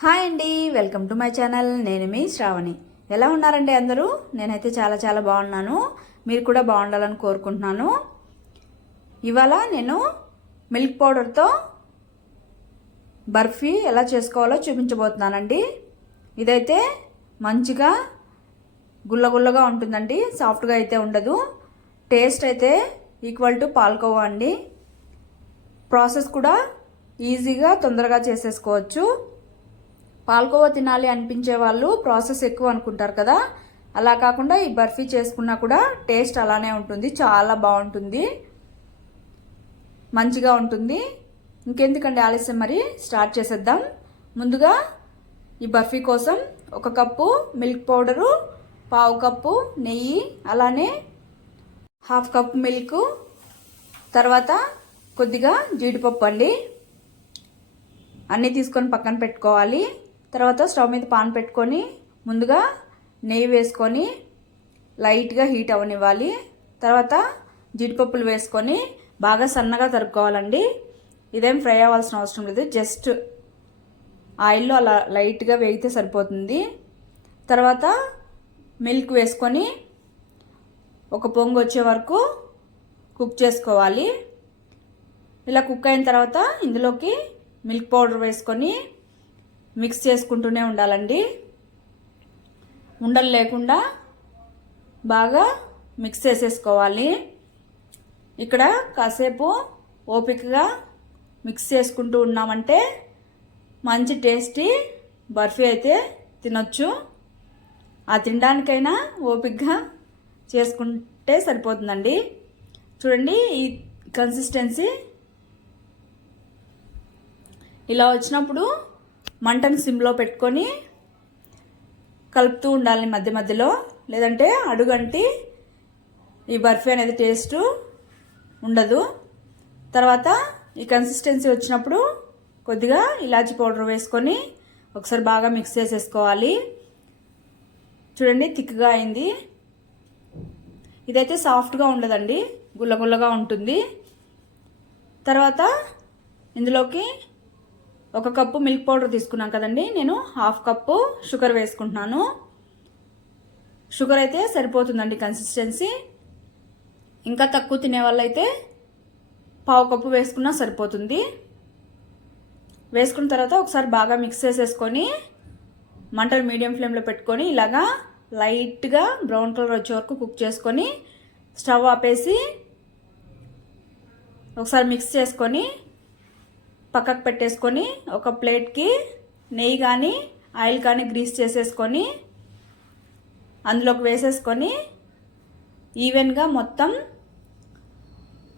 Hi అండి, welcome to my channel. నేను మీ శ్రావణి. ఎలా ఉన్నారండి అందరూ? నేనైతే చాలా చాలా బాగున్నాను. మీరు కూడా బాగుండాలని కోరుకుంటున్నాను. ఇవాళ నేను మిల్క్ పౌడర్తో బర్ఫీ ఎలా చేసుకోవాలో చూపించబోతున్నానండి. ఇదైతే మంచిగా గుల్లగుల్లగా ఉంటుందండి, సాఫ్ట్గా అయితే ఉండదు. టేస్ట్ అయితే ఈక్వల్ టు పాల్కోవా అండి. ప్రాసెస్ కూడా ఈజీగా తొందరగా చేసేసుకోవచ్చు. పాల్కోవా తినాలి అనిపించే వాళ్ళు ప్రాసెస్ ఎక్కువ అనుకుంటారు కదా, అలా కాకుండా ఈ బర్ఫీ చేసుకున్నా కూడా టేస్ట్ అలానే ఉంటుంది. చాలా బాగుంటుంది, మంచిగా ఉంటుంది. ఇంకెందుకండి ఆలస్యం, మరి స్టార్ట్ చేసేద్దాం. ముందుగా ఈ బర్ఫీ కోసం 1 కప్పు మిల్క్ పౌడరు, 1/2 కప్పు నెయ్యి, అలానే 1/2 కప్పు మిల్క్, తర్వాత కొద్దిగా జీడిపప్పు అండి. అన్నీ తీసుకొని పక్కన పెట్టుకోవాలి. తర్వాత స్టవ్ మీద పాన్ పెట్టుకొని ముందుగా నెయ్యి వేసుకొని లైట్గా హీట్ అవ్వనివ్వాలి. తర్వాత జీడిపప్పులు వేసుకొని బాగా సన్నగా తరుక్కోవాలండి. ఇదేం ఫ్రై అవ్వాల్సిన అవసరం లేదు, జస్ట్ ఆయిల్లో అలా లైట్గా వేగితే సరిపోతుంది. తర్వాత మిల్క్ వేసుకొని ఒక పొంగు వచ్చే వరకు కుక్ చేసుకోవాలి. ఇలా కుక్ అయిన తర్వాత ఇందులోకి మిల్క్ పౌడర్ వేసుకొని మిక్స్ చేసుకుంటూనే ఉండాలండి. ఉండలు లేకుండా బాగా మిక్స్ చేసేసుకోవాలి. ఇక్కడ కాసేపు ఓపికగా మిక్స్ చేసుకుంటూ ఉన్నామంటే మంచి టేస్టీ బర్ఫీ అయితే తినొచ్చు. ఆ తినడానికైనా ఓపికగా చేసుకుంటే సరిపోతుందండి. చూడండి, ఈ కన్సిస్టెన్సీ ఇలా వచ్చినప్పుడు మంటను సిమ్లో పెట్టుకొని కలుపుతూ ఉండాలి మధ్య మధ్యలో, లేదంటే అడుగంటి ఈ బర్ఫీ అనేది టేస్ట్ ఉండదు. తర్వాత ఈ కన్సిస్టెన్సీ వచ్చినప్పుడు కొద్దిగా ఇలాచీ పౌడర్ వేసుకొని ఒకసారి బాగా మిక్స్ చేసేసుకోవాలి. చూడండి, థిక్గా అయింది. ఇదైతే సాఫ్ట్గా ఉండదండి, గుల్లగుల్లగా ఉంటుంది. తర్వాత ఇందులోకి 1 కప్పు మిల్క్ పౌడర్ తీసుకున్నాం కదండి, నేను 1/2 కప్పు షుగర్ వేసుకుంటున్నాను. షుగర్ అయితే సరిపోతుందండి కన్సిస్టెన్సీ. ఇంకా తక్కువ తినే వాళ్ళైతే 1/2 కప్పు వేసుకున్నా సరిపోతుంది. వేసుకున్న తర్వాత ఒకసారి బాగా మిక్స్ చేసేసుకొని మంటలు మీడియం ఫ్లేమ్లో పెట్టుకొని ఇలాగా లైట్గా బ్రౌన్ కలర్ వచ్చే వరకు కుక్ చేసుకొని స్టవ్ ఆపేసి ఒకసారి మిక్స్ చేసుకొని పక్కకు పెట్టేసుకొని ఒక ప్లేట్కి నెయ్యి కానీ ఆయిల్ కానీ గ్రీస్ చేసేసుకొని అందులోకి వేసేసుకొని ఈవెన్గా మొత్తం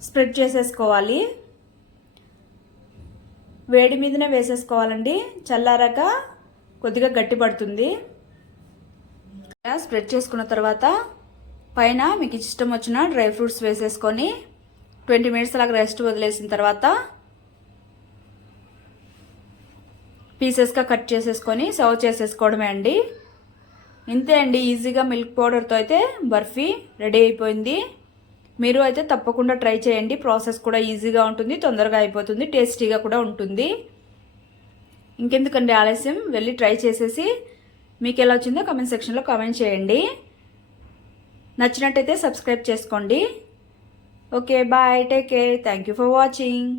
స్ప్రెడ్ చేసేసుకోవాలి. వేడి మీదనే వేసేసుకోవాలండి, చల్లారాక కొద్దిగా గట్టి పడుతుంది. స్ప్రెడ్ చేసుకున్న తర్వాత పైన మీకు ఇష్టం వచ్చిన డ్రై ఫ్రూట్స్ వేసేసుకొని 20 మినిట్స్ అలాగ రెస్ట్ వదిలేసిన తర్వాత పీసెస్గా కట్ చేసేసుకొని సర్వ్ చేసేసుకోవడమే అండి. ఇంతే అండి, ఈజీగా మిల్క్ పౌడర్తో అయితే బర్ఫీ రెడీ అయిపోయింది. మీరు అయితే తప్పకుండా ట్రై చేయండి. ప్రాసెస్ కూడా ఈజీగా ఉంటుంది, తొందరగా అయిపోతుంది, టేస్టీగా కూడా ఉంటుంది. ఇంకెందుకండి ఆలస్యం, వెళ్ళి ట్రై చేసేసి మీకు ఎలా వచ్చిందో కామెంట్ సెక్షన్లో కామెంట్ చేయండి. నచ్చినట్టయితే సబ్స్క్రైబ్ చేసుకోండి. Okay, bye, take care, thank you for watching.